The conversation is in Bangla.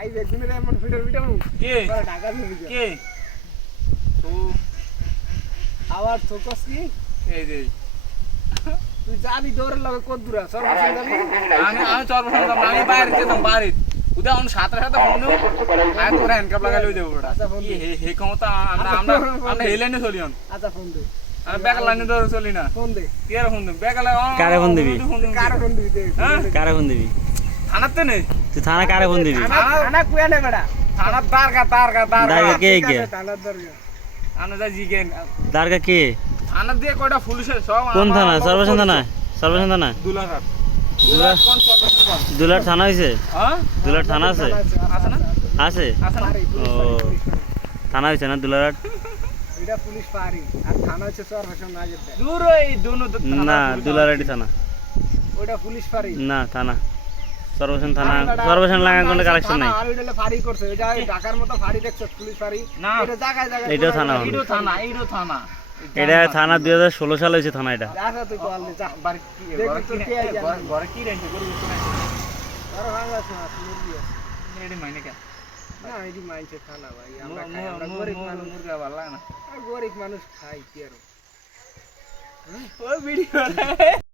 আইজ একদিনের এমন ভিডিও কে ঢাকা ছবি কে ও আবার চোখস কি এই যে তুই যাবি দৌড়ের লগে কত দূর সর্বশেষ যাবি আমি চরবসন আমি বাইরে যেতাম বাইরে উদা অন সাতটা ফোন দেব আয় তোরা হ্যান্ডকাপ লাগাই লই দেব ওটা আচ্ছা, ফোন দে। হে ক্ষমতা আমরা এই লাইনে চলি অন আচ্ছা ফোন দে আমি ব্যাক লাইনে ধরে চলি না ফোন দে কি আর ফোন দেব ব্যাক লাইন কারে ফোন দিবি? কার ফোন দিবি দে হ্যাঁ? কারে ফোন দিবি থানাতে নেই তুই থানা কারে ফোন দিবি আনা কুয়া নে বেটা থানার দারগা দারগা কে কে টানার দরকার আনা যা জিগেন দারগা কে থানা দিয়ে কয়টা পুলিশের সব কোন থানা সর্বশান থানা সর্বশান থানা দুলাঘাট দুলা- কোন সর্বশান কোন দুলার থানা হইছে হ্যাঁ দুলার থানা আছে আছে না আছে আছে না ও থানা হইছে না দুলার এটা পুলিশ পারি আর থানা হচ্ছে সর্বশেষ না যেতে দূর এই দুনো না দুলারাটি থানা ওটা পুলিশ পারি না থানা সর্বশান থানা সর্বশান লাগা কোনো কালেকশন নাই আর ওইটা ফাড়ি করছে এটা ঢাকার মতো ফাড়ি দেখছো পুলিশ ফাড়ি না। এটা জায়গায় জায়গায় এটাও থানা হবে। এইটো থানা এটা থানা 2016 সালে হইছে থানা এটা আচ্ছা তুই কল দে যা বাড়ি কি দেখি তোর কে আইছে ঘরে কি রেঞ্জ করে বুঝতে নাই আর বাংলাদেশ না মুরগি আছে। এডি মাইনে কে না এটি মাইছে খানা ভাই আমরা খাই আমরা গরিব মানুষ মুরগা ভালো লাগে না গরিব মানুষ খাই কি আর ওই ভিডিও